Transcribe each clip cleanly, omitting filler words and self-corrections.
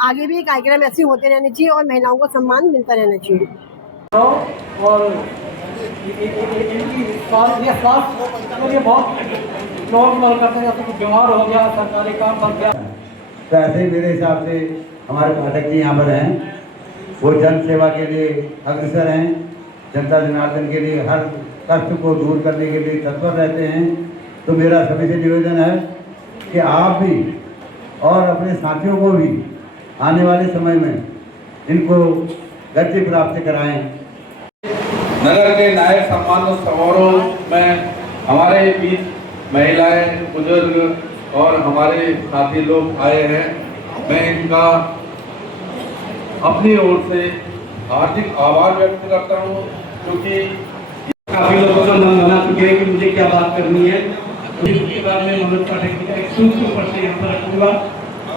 आगे भी कार्यक्रम ऐसे होते रहने चाहिए और महिलाओं को सम्मान मिलता रहना चाहिए। और ये स्वास्थ्य के लिए बहुत नॉर्मल करते हैं, जैसे बीमार हो गया, सरकारी काम बन गया। तो ऐसे ही मेरे हिसाब से हमारे पाठक जी यहाँ पर हैं, वो जन सेवा के लिए अग्रसर हैं, जनता जनार्दन के लिए हर कष्ट को दूर करने के लिए तत्पर रहते हैं। तो मेरा सभी से निवेदन है कि आप भी और अपने साथियों को भी आने वाले समय में इनको गति प्राप्त कराएं। नगर के नायक सम्मान समारोह में हमारे बीच महिलाएं, बुजुर्ग और हमारे साथी लोग आए हैं। मैं इनका अपनी ओर से हार्दिक आभार व्यक्त करता हूँ, क्योंकि काफी लोगों का मन बना चुके हैं कि मुझे क्या बात करनी है। उसके बाद में मनोज पाठक जी का एक सूत्र ऊपर से यहाँ पर रखूंगा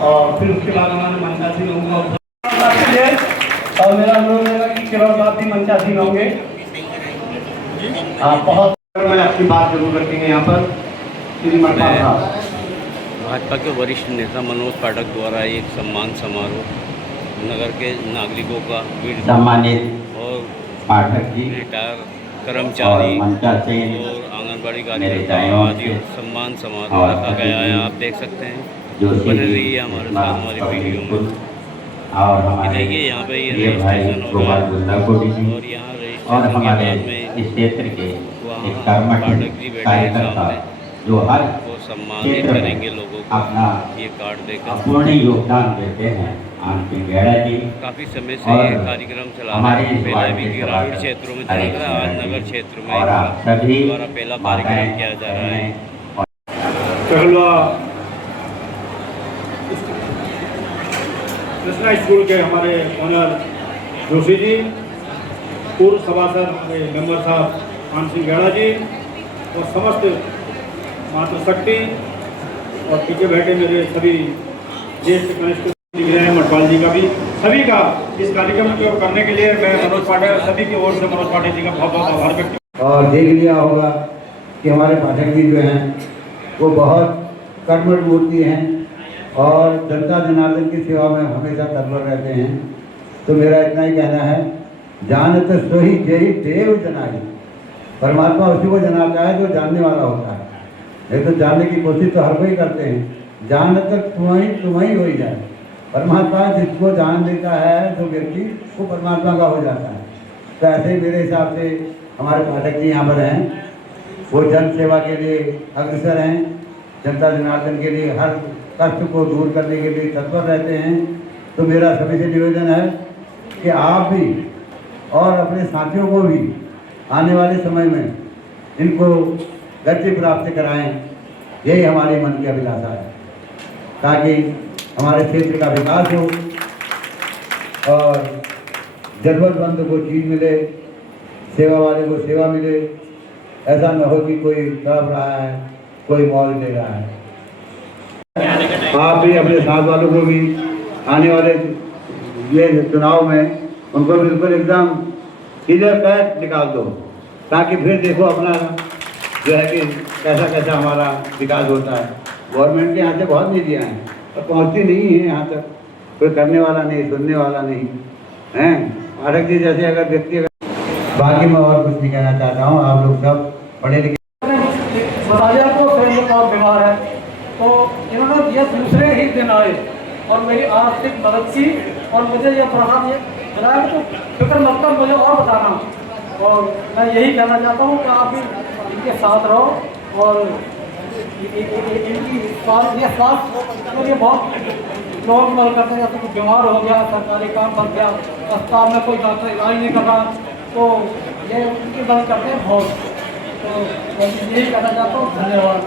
और फिर उसके बाद हमारे मंचासी होंगे और मेरा अनुरोध रहेगा कि केवल बात भी मंचासी होंगे। आप बहुत मैं आपकी बात जरूर रखेंगे यहाँ पर। भाजपा के वरिष्ठ नेता मनोज पाठक द्वारा एक सम्मान समारोह नगर के नागरिकों का सम्मानित और पाठक जी, रिटायर कर्मचारी और आंगनबाड़ी कार्यकर्ताओं आदि सम्मान समारोह रखा गया है। आप देख सकते हैं, बने रही है हमारे साथ हमारी वीडियो में। और देखिए यहाँ पे ये रजिस्ट्रेशन होगा और यहाँ रजिस्ट्रेशन के बाद में इस क्षेत्र के वहाँ पाठक जी बैठे हैं सामने, जो हर वो सम्मानित करेंगे लोगों को अपना ये कार्ड देकर। पूर्ण योगदान देते हैं। काफ़ी समय से ये कार्यक्रम चला रहे हैं। पहले भी ग्रामीण क्षेत्रों में चल रहा है, आज नगर क्षेत्र में द्वारा पहला कार्यक्रम किया जा रहा है। कृष्णा स्कूल के हमारे ऑनर जोशी जी, पूर्व सभासद हमारे मेंबर साहब मान सिंह गैड़ा जी और समस्त मातृशक्ति और पीछे बैठे मेरे सभी ज्येष्ठ कनिष्ठ मटवाल जी का भी, सभी का इस कार्यक्रम को करने के लिए मैं मनोज पाठक सभी की ओर से मनोज पाठक जी का बहुत बहुत आभार व्यक्त। और देख लिया होगा कि हमारे पाठक जी जो हैं वो बहुत कर्मठ मूर्ति हैं और जनता जनार्दन की सेवा में हमेशा तत्पर रहते हैं। तो मेरा इतना ही कहना है, जानत सोही जय देव जनाई। परमात्मा उसी को जनाता है जो जानने वाला होता है। नहीं तो जानने की कोशिश तो हर कोई करते हैं, जानत तुम्हें हो ही जाए। परमात्मा जिसको जान देता है जो व्यक्ति, वो परमात्मा का हो जाता है। तो ऐसे ही मेरे हिसाब से हमारे पाठक जी यहाँ पर हैं, वो जन सेवा के लिए अग्रसर हैं, जनता जनार्दन के लिए हर कष्ट को दूर करने के लिए तत्पर रहते हैं। तो मेरा सभी से निवेदन है कि आप भी और अपने साथियों को भी आने वाले समय में इनको गति प्राप्त कराएं। यही हमारी मन की अभिलाषा है, ताकि हमारे क्षेत्र का विकास हो और जरूरतमंद को चीज़ मिले, सेवा वाले को सेवा मिले। ऐसा न हो कि कोई तड़प रहा है, कोई मौज ले रहा है। आप भी अपने साथ वालों को भी आने वाले ये चुनाव में उनको बिल्कुल एकदम क्लियर कट निकाल दो, ताकि फिर देखो अपना जो है कि कैसा कैसा हमारा विकास होता है। गवर्नमेंट के यहाँ से बहुत नीतियाँ हैं और पहुँचती नहीं है यहाँ तक, कोई करने वाला नहीं, सुनने वाला नहीं हैं। पाठक जी जैसे अगर व्यक्ति, बाकी मैं और कुछ नहीं कहना चाहता हूँ। आप लोग सब पढ़े लिखे बताया तो फिर बहुत बीमार है, तो इन्होंने ये दूसरे ही दिन आए और मेरी आर्थिक मदद की और मुझे ये प्रभाव ये बनाया तो फिक्र मत कर, मुझे और बताना। और मैं यही कहना चाहता हूँ कि आप भी इनके साथ रहो और इनकी ये स्वास्थ्य के लिए बहुत नॉर्मल करते हैं, जैसे बीमार हो गया, सरकारी काम बन गया, अस्पताल में कोई डॉक्टर इलाज नहीं कर रहा, तो ये उनकी मदद करते हैं बहुत। तो मैं यही कहना चाहता हूँ। धन्यवाद।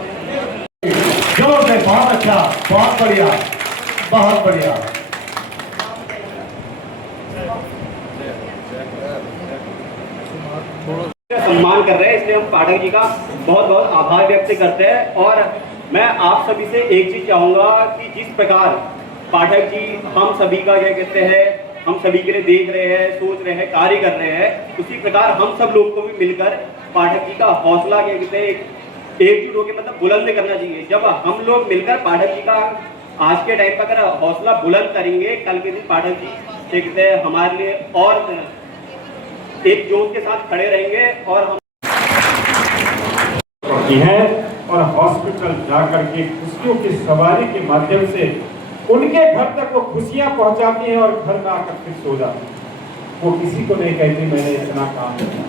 जोर से, बहुत अच्छा, बहुत बढ़िया, बहुत बढ़िया। सम्मान कर रहे हैं, इसलिए हम पाठक जी का बहुत बहुत आभार व्यक्त करते हैं। और मैं आप सभी से एक चीज चाहूँगा कि जिस प्रकार पाठक जी हम सभी का क्या कहते हैं, हम सभी के लिए देख रहे हैं, सोच रहे हैं, कार्य कर रहे हैं, उसी प्रकार हम सब लोग को भी मिलकर पाठक जी का हौसला क्या कहते हैं एकजुट होकर मतलब बुलंद करना चाहिए। जब हम लोग मिलकर पाठक जी का आज के टाइम पर अगर हौसला बुलंद करेंगे, कल के दिन पाठक जी देखते हैं हमारे लिए और एक जोश के साथ खड़े रहेंगे और हम है और हॉस्पिटल जाकर के खुशियों की सवारी के माध्यम से उनके घर तक वो खुशियां पहुंचाती हैं और घर में आकर फिर सो जाती हैं। वो किसी को नहीं कहती मैंने इतना काम किया,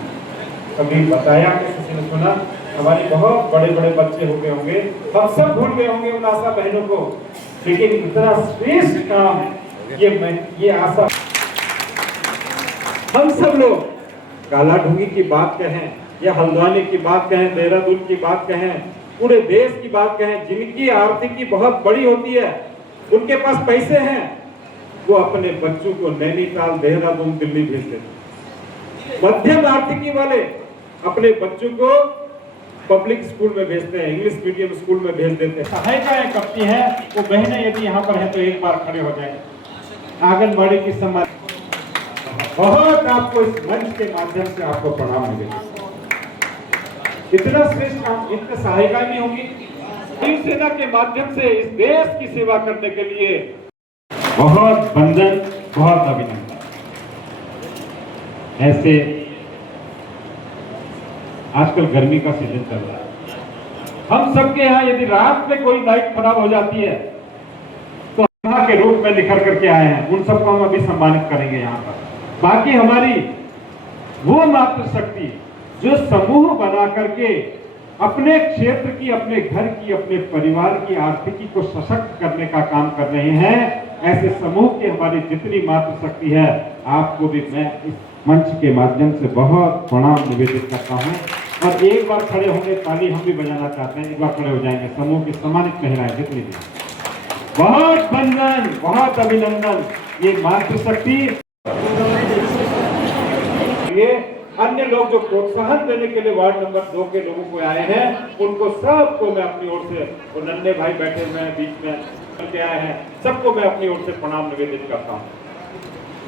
कभी बताया कि किसी ने सुना। हमारे बहुत बड़े बड़े बच्चे हो गए होंगे, हम सब भूल गए होंगे उन आशा बहनों को, लेकिन इतना श्रेष्ठ काम ये आशा हम सब लोग काला ढूंगी की बात कहें या हल्द्वानी की बात कहें, देहरादून की बात कहें, पूरे देश की बात कहें, जिनकी आर्थिकी बहुत बड़ी होती है, उनके पास पैसे हैं, वो अपने बच्चों को नैनीताल, देहरादून, दिल्ली भेज देते। मध्यम आर्थिकी वाले अपने बच्चों को पब्लिक स्कूल में भेजते हैं, इंग्लिश मीडियम स्कूल में भेज देते हैं। सहायताएं करती हैं वो बहनें, यदि यहाँ पर है तो एक बार खड़े हो जाएं। आंगनबाड़ी की सम्मान, बहुत आपको इस मंच के माध्यम से आपको प्रणाम मिलेगा। इतना श्रेष्ठ काम, इतने सहायता नहीं होगी। वायुसेना के माध्यम से इस देश की सेवा करने के लिए बहुत वंदन, बहुत अभिनंदन। ऐसे आजकल गर्मी का सीजन चल रहा है, हम सबके यहाँ यदि रात में कोई लाइट खराब हो जाती है तो यहाँ के रूप में निखर करके आए हैं, उन सबको हम अभी सम्मानित करेंगे यहाँ पर। बाकी हमारी वो मातृशक्ति जो समूह बना करके अपने क्षेत्र की, अपने घर की, अपने परिवार की आर्थिकी को सशक्त करने का काम कर रहे हैं, ऐसे समूह की हमारी जितनी मातृशक्ति है, आपको भी मैं इस मंच के माध्यम से बहुत प्रणाम निवेदित करता हूं। और एक बार खड़े होंगे, ताली हम भी बजाना चाहते हैं, एक बार खड़े हो जाएंगे समूह की सम्मानित महिलाएं जितनी भी। बहुत वंदन, बहुत अभिनंदन। ये मातृशक्ति, ये अन्य लोग जो प्रोत्साहन देने के लिए वार्ड नंबर 2 के लोगों को आए हैं, उनको सबको मैं अपनी ओर से, वो नन्हे भाई बैठे हुए हैं बीच में के आए हैं, सबको मैं अपनी ओर से प्रणाम निवेदित करता हूँ।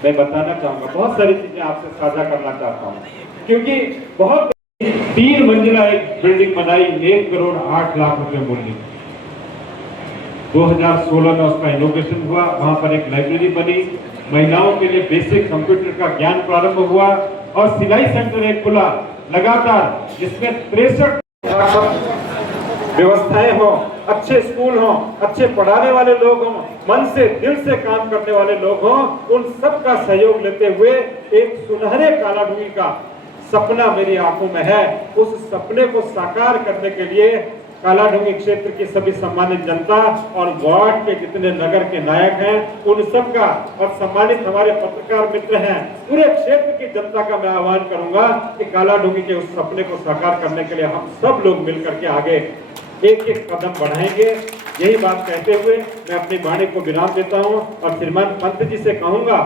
मैं बताना चाहूंगा, बहुत सारी चीजें आपसे साझा करना चाहता हूँ, क्योंकि बहुत 3 मंजिला एक बिल्डिंग बनाई, 1 करोड़ 8 लाख रुपए मूल्य। 2016 में उसका इनोवेशन हुआ, वहां पर एक लाइब्रेरी बनी, महिलाओं के लिए बेसिक कंप्यूटर का ज्ञान प्रारंभ हुआ और सिलाई सेंटर एक खुला लगातार, जिसमें 63 व्यवस्थाएं हो, अच्छे स्कूल हो, अच्छे पढ़ाने वाले लोग हों, मन से दिल से काम करने वाले लोग हों, उन सब का सहयोग लेते हुए एक सुनहरे काला ढूंगी का सपना मेरी आंखों में है। उस सपने को साकार करने के लिए काला ढूंगी क्षेत्र की सभी सम्मानित जनता और वार्ड के जितने नगर के नायक हैं, उन सब का, और सम्मानित हमारे पत्रकार मित्र हैं, पूरे क्षेत्र की जनता का मैं आह्वान करूंगा कि काला ढूंगी के उस सपने को साकार करने के लिए हम सब लोग मिलकर के आगे एक एक कदम बढ़ाएंगे। यही बात कहते हुए मैं अपनी वाणी को विराम देता हूं और श्रीमान पंत जी से कहूंगा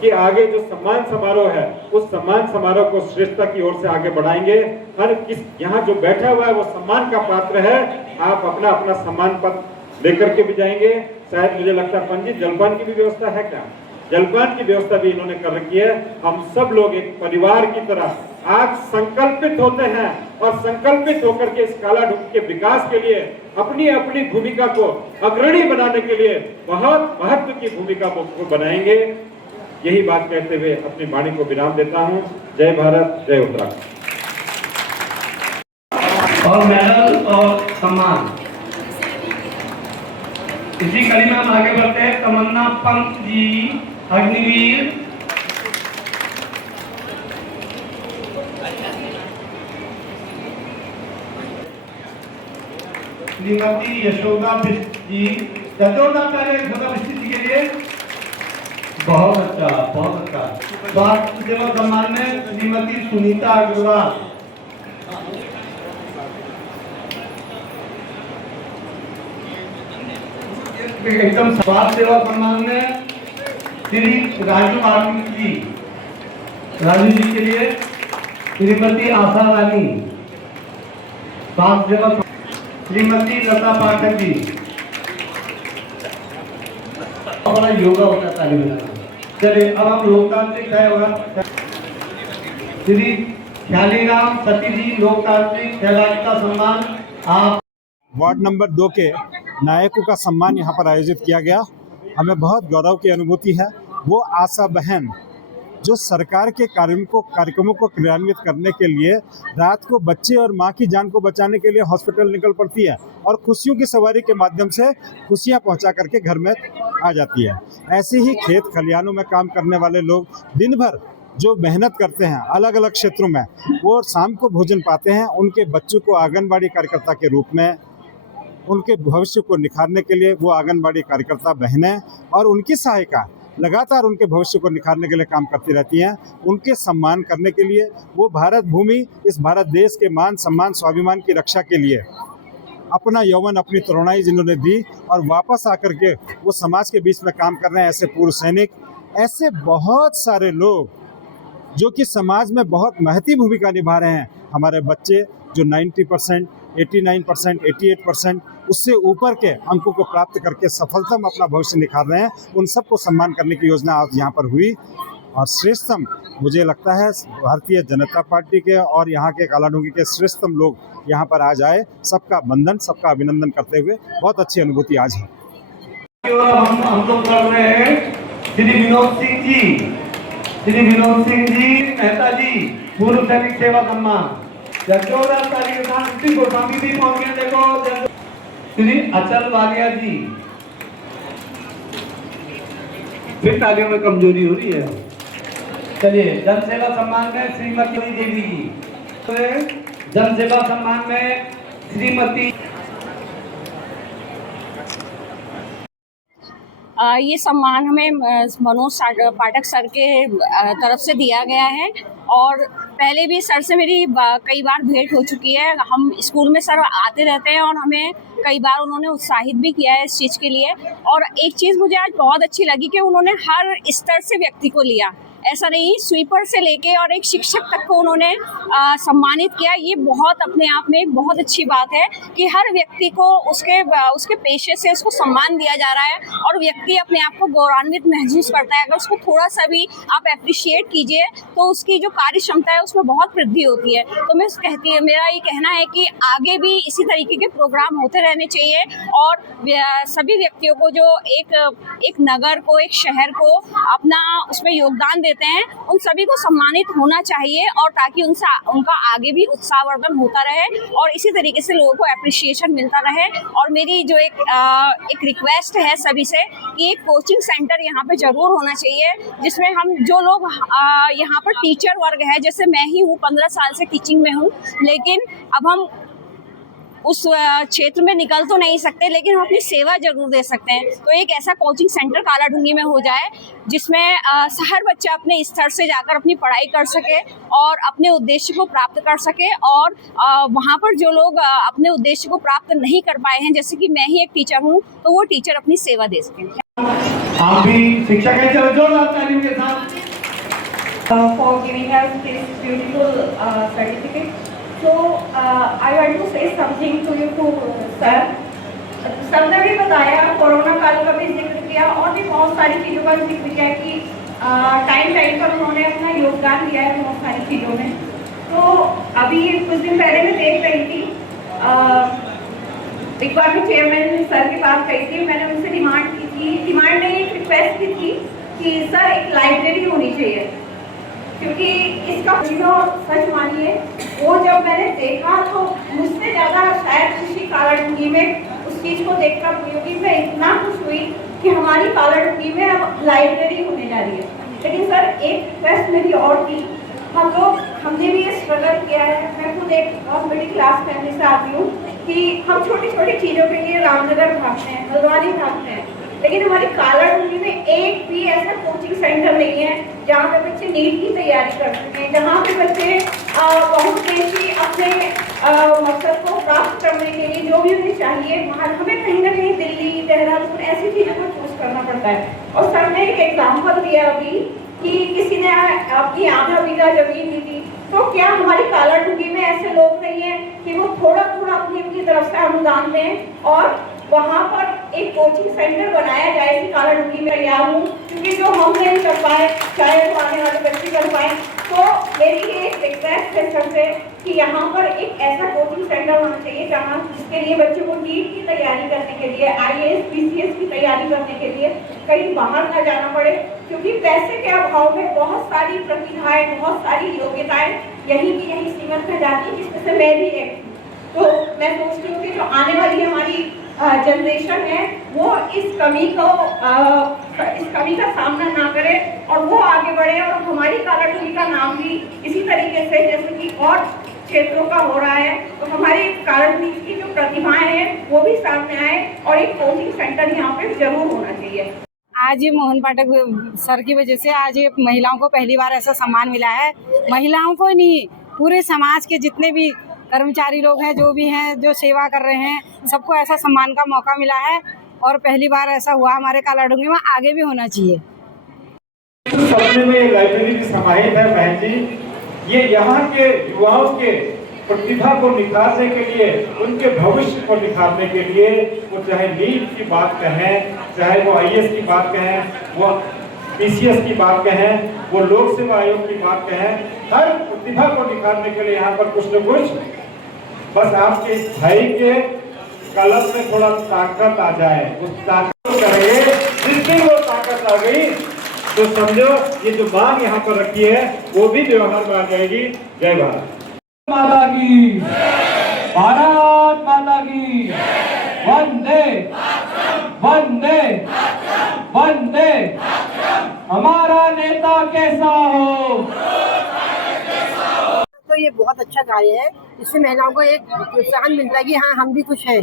कि आगे जो सम्मान समारोह है, उस सम्मान समारोह को श्रेष्ठता की ओर से आगे बढ़ाएंगे। हर किस यहाँ जो बैठा हुआ है वो सम्मान का पात्र है, आप अपना अपना सम्मान पत्र लेकर के भी जाएंगे। शायद मुझे लगता है पंडित जलपान की भी व्यवस्था है क्या? जलपान की व्यवस्था भी इन्होंने कर रखी है। हम सब लोग एक परिवार की तरह आज संकल्पित होते हैं और संकल्पित होकर के इस काला ढूंगी के विकास के लिए अपनी अपनी भूमिका को अग्रणी बनाने के लिए बहुत महत्व की भूमिका को बनाएंगे। यही बात कहते हुए अपनी वाणी को विराम देता हूं। जय भारत, जय उत्तराखंड। और मेडल और सम्मान इसी कड़ी में हम आगे बढ़ते हैं। तमन्ना पंत जी, अग्निवीर। श्रीमती यशोदा बिष्ट जी, यशोदा पहले यशोदा बिष्ट जी के लिए बहुत अच्छा, बहुत अच्छा। स्वास्थ्य सेवा सम्मान में श्रीमती सुनीता अग्रवाल। एकदम स्वास्थ्य सेवा सम्मान में श्री राजू आर्मी जी, राजू जी के लिए श्रीमती आशा रानी। स्वास्थ्य सेवा श्रीमती लता पाठक जी। बड़ा योगा होता है ताली बजाना। चलिए अब हम लोकतांत्रिक होगा श्री ख्यालीराम सती जी, लोकतांत्रिक सहभागिता सम्मान। आप वार्ड नंबर 2 के नायकों का सम्मान यहाँ पर आयोजित किया गया। हमें बहुत गौरव की अनुभूति है। वो आशा बहन जो सरकार के कार्यक्रमों को क्रियान्वित करने के लिए रात को बच्चे और माँ की जान को बचाने के लिए हॉस्पिटल निकल पड़ती है और खुशियों की सवारी के माध्यम से खुशियाँ पहुँचा करके घर में आ जाती है। ऐसे ही खेत खलिहानों में काम करने वाले लोग दिन भर जो मेहनत करते हैं अलग अलग क्षेत्रों में, वो शाम को भोजन पाते हैं। उनके बच्चों को आंगनबाड़ी कार्यकर्ता के रूप में उनके भविष्य को निखारने के लिए वो आंगनबाड़ी कार्यकर्ता बहनें और उनकी सहायिका लगातार उनके भविष्य को निखारने के लिए काम करती रहती हैं। उनके सम्मान करने के लिए वो भारत भूमि, इस भारत देश के मान सम्मान स्वाभिमान की रक्षा के लिए अपना यौवन, अपनी तरुणाई जिन्होंने दी और वापस आकर के वो समाज के बीच में काम कर रहे हैं। ऐसे पूर्व सैनिक, ऐसे बहुत सारे लोग जो कि समाज में बहुत महती भूमिका निभा रहे हैं। हमारे बच्चे जो 90%, 89%, 88% उससे ऊपर के अंकों को प्राप्त करके सफलतम अपना भविष्य निखार रहे हैं, उन सबको सम्मान करने की योजना आज यहाँ पर हुई। और श्रेष्ठतम मुझे लगता है भारतीय जनता पार्टी के और यहाँ के कालाडूंगी के श्रेष्ठतम लोग यहाँ पर आज आए। सबका वंदन, सबका अभिनंदन करते हुए बहुत अच्छी अनुभूति आज है। हम लोग कर रहे हैं श्री विनोद सिंह जी, श्री विनोद सिंह जी मेहता जी, पूर्व सैनिक सेवा सम्मान। गोस्वामी भी पहुंच गए। देखो श्री अचल वालिया जी, फिर तालियों में कमजोरी हो रही है। चलिए, जन सेवा सम्मान में श्रीमती देवी जी, जन सेवा सम्मान में श्रीमती ये सम्मान हमें मनोज पाठक सर के तरफ से दिया गया है और पहले भी सर से मेरी कई बार भेंट हो चुकी है। हम स्कूल में सर आते रहते हैं और हमें कई बार उन्होंने उत्साहित भी किया है इस चीज़ के लिए। और एक चीज़ मुझे आज बहुत अच्छी लगी कि उन्होंने हर स्तर से व्यक्ति को लिया, ऐसा नहीं, स्वीपर से लेके और एक शिक्षक तक को उन्होंने सम्मानित किया। ये बहुत अपने आप में एक बहुत अच्छी बात है कि हर व्यक्ति को उसके पेशे से उसको सम्मान दिया जा रहा है और व्यक्ति अपने आप को गौरवान्वित महसूस करता है। अगर उसको थोड़ा सा भी आप अप्रिशिएट कीजिए तो उसकी जो कार्य क्षमता है उसमें बहुत वृद्धि होती है। तो मेरा ये कहना है कि आगे भी इसी तरीके के प्रोग्राम होते रहने चाहिए और सभी व्यक्तियों को जो एक नगर को, एक शहर को अपना उसमें योगदान देते हैं, उन सभी को सम्मानित होना चाहिए और ताकि उनका आगे भी उत्साहवर्धन होता रहे और इसी तरीके से लोगों को एप्रिसिएशन मिलता रहे। और मेरी जो एक रिक्वेस्ट है सभी से कि एक कोचिंग सेंटर यहाँ पे जरूर होना चाहिए, जिसमें हम जो लोग यहाँ पर टीचर वर्ग है, जैसे मैं ही हूँ, 15 साल से टीचिंग में हूँ, लेकिन अब हम उस क्षेत्र में निकल तो नहीं सकते, लेकिन हम अपनी सेवा जरूर दे सकते हैं। तो एक ऐसा कोचिंग सेंटर कालाडूंगी में हो जाए जिसमें हर बच्चा अपने स्तर से जाकर अपनी पढ़ाई कर सके और अपने उद्देश्य को प्राप्त कर सके। और वहाँ पर जो लोग अपने उद्देश्य को प्राप्त नहीं कर पाए हैं, जैसे कि मैं ही एक टीचर हूँ, तो वो टीचर अपनी सेवा दे सकें। आप भी शिक्षक हैं, चलो जोरदार तालियों के साथ। For giving us this beautiful certificate. So I want to say something to you too, sir. Sir ने भी बताया, कोरोना काल का भी जिक्र किया और भी बहुत सारी चीज़ों का जिक्र किया कि टाइम पर उन्होंने अपना योगदान दिया है बहुत सारी चीज़ों में। तो अभी कुछ दिन पहले मैं देख रही थी, एक बार मैं चेयरमैन सर के पास गई थी, मैंने उनसे डिमांड नहीं, एक रिक्वेस्ट की थी कि सर एक लाइब्रेरी होनी चाहिए, क्योंकि इसका सच मानिए वो जब मैंने देखा तो मुझसे ज़्यादा शायद किसी कालाडूंगी में उस चीज़ को देखकर हुई होगी। मैं इतना खुश हुई कि हमारी कालाडूंगी में अब लाइब्रेरी होने जा रही है। लेकिन सर एक रिक्वेस्ट मेरी और थी, हमने भी ये स्ट्रगल किया है, मैं खुद एक बहुत मिडिल क्लास फैमिली से आती हूँ, कि हम छोटी छोटी चीज़ों के लिए रामनगर भागते हैं, हल्द्वानी भागते हैं, लेकिन हमारी कालाडूंगी में एक भी ऐसा कोचिंग सेंटर नहीं है जहाँ पे बच्चे नीट की तैयारी कर सकें, जहाँ पे बच्चे बहुत तेजी अपने मकसद को प्राप्त करने के लिए जो भी उन्हें चाहिए, वहाँ हमें कहीं ना कहीं दिल्ली, देहरादून ऐसी चीज़ों को चूज करना पड़ता है। और सर ने एक एग्जाम्पल दिया अभी कि किसी ने अपनी आधा बीघा जमीन दी थी, तो क्या हमारी कालाडूंगी में ऐसे लोग नहीं हैं कि वो थोड़ा थोड़ा अपनी तरफ से अनुदान दें और वहाँ पर एक कोचिंग सेंटर बनाया जाए कि कालाडूंगी में तैयार हूँ, क्योंकि क्योंकि जो हम नहीं कर पाए शायद वो आने वाले बच्चे कर पाए। तो मेरी ये एक रिक्वेस्ट है सर से कि यहाँ पर एक ऐसा कोचिंग सेंटर होना चाहिए जहाँ जिसके लिए बच्चों को नीट की तैयारी करने के लिए, IAS PCS की तैयारी करने के लिए कहीं बाहर ना जाना पड़े, क्योंकि पैसे के अभाव में बहुत सारी प्रतिभाएं, बहुत सारी योग्यताएं यहीं की यहीं सीमित रह जाती है, जिसमें से मैं भी एक। तो मैं सोचती हूँ कि जो आने वाली हमारी जनरेशन है वो इस कमी का सामना ना करे और वो आगे बढ़े, और हमारी कालाटूली का नाम भी इसी तरीके से जैसे कि और क्षेत्रों का हो रहा है, तो हमारी कालाटूली की जो प्रतिभाएं हैं वो भी सामने आए और एक कोचिंग सेंटर यहाँ पे जरूर होना चाहिए। आज ये मोहन पाठक सर की वजह से आज ये महिलाओं को पहली बार ऐसा सम्मान मिला है। महिलाओं को नहीं, पूरे समाज के जितने भी कर्मचारी लोग हैं, जो भी हैं, जो सेवा कर रहे हैं, सबको ऐसा सम्मान का मौका मिला है और पहली बार ऐसा हुआ हमारे कालाडूंगी में, आगे भी होना चाहिए। सपने में लाइब्रेरी भी समाहित है बहन जी। ये यहाँ के युवाओं के प्रतिभा को निखारने के लिए, उनके भविष्य को निखारने के लिए, वो चाहे नीट की बात कहें, चाहे वो IAS की बात कहें, वो PCS की बात कहें, वो लोक सेवा आयोग की बात कहें, हर प्रतिभा को निखारने के लिए यहाँ पर कुछ न कुछ, बस आपके भाई के कलम में थोड़ा ताकत आ जाए, उस ताकत को करेंगे। जिस दिन वो ताकत आ गई तो समझो ये जो मांग यहाँ पर रखी है वो भी व्यवहार में आ जाएगी। जय भारत माता की, भारत माता की, वंदे वंदे वंदे। हमारा नेता कैसा हो। तो ये बहुत अच्छा कार्य है, इससे महिलाओं को एक प्रोत्साहन मिलता है कि हाँ हम भी कुछ हैं।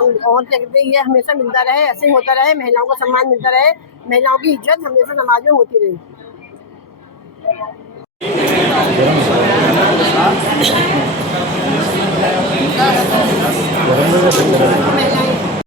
और क्या कहते हैं, ये हमेशा मिलता रहे, ऐसे ही होता रहे, महिलाओं को सम्मान मिलता रहे, महिलाओं की इज्जत हमेशा समाज में होती रहे।